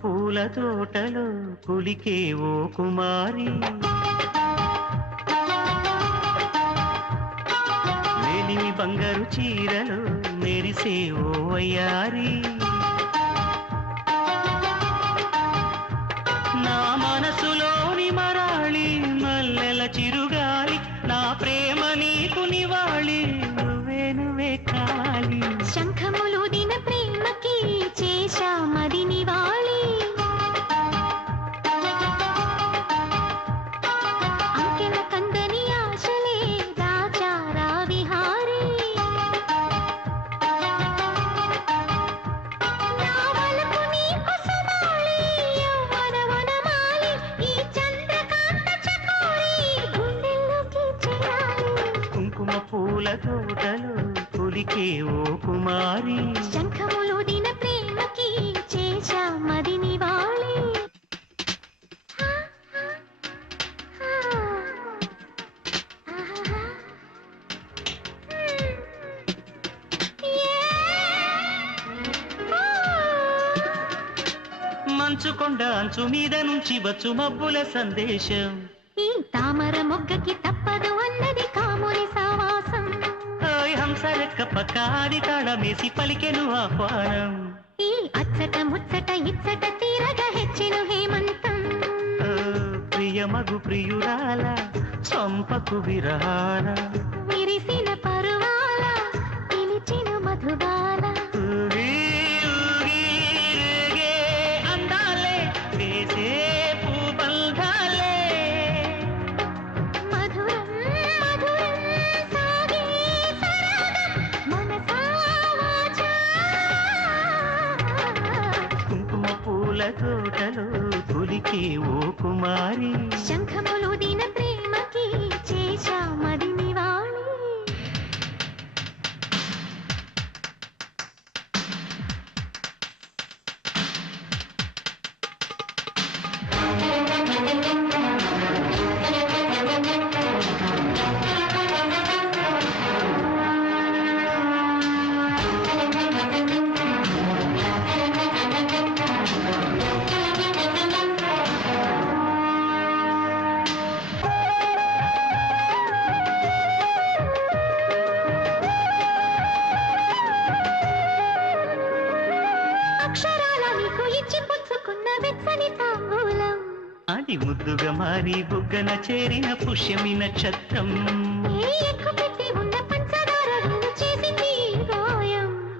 పూల తోటలో కులికే ఓ కుమారి. మేలిమి బంగారు చీరలో మెరిసే ఓ అయ్యారి నా మనసులోని మరాళి మల్లెల చిరుగాలి నా ప్రేమ నీకు నివాళి నువ్వే నువ్వే కాలి. శంఖములు దిన ప్రేమకి పూల తోటలో కులికే ఓ కుమారి. శంఖములు దిన ప్రేమకి చేశా మది నివాళి. మంచు కొండ అంచు మీద నుంచి వచ్చు మబ్బుల సందేశం. ఈ తామర మొగ్గకి తప్పదు అన్నది కాముని లెక్క పక్కాది తాళమేసి పలికెను ఆహ్వానం. ఈ అచ్చట ముచ్చట ఇచ్చట తీరగా హెచ్చెను హేమంతం. ప్రియమగు ప్రియురాల చంపకు విరహాల. విరిసిన పరువాల పిలిచిన మధుబాల. పూల తోటలో కులికే ఓ కుమారి. శంఖములు దిన ప్రేమకి చేశా నీకు ఇచ్చి పుచ్చుకున్న వెచ్చని తాంబూలం. అది ముద్దుగా మారి బుగ్గన చేరిన పుష్యమి నక్షత్రం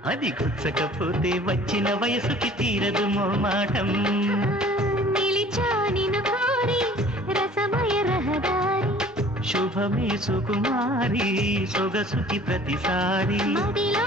అది గుచ్చకపోతే వచ్చిన వయసుకి తీరదు మోమాటం శుభమే సుకుమారి సొగసుకి ప్రతిసారి. మదిలో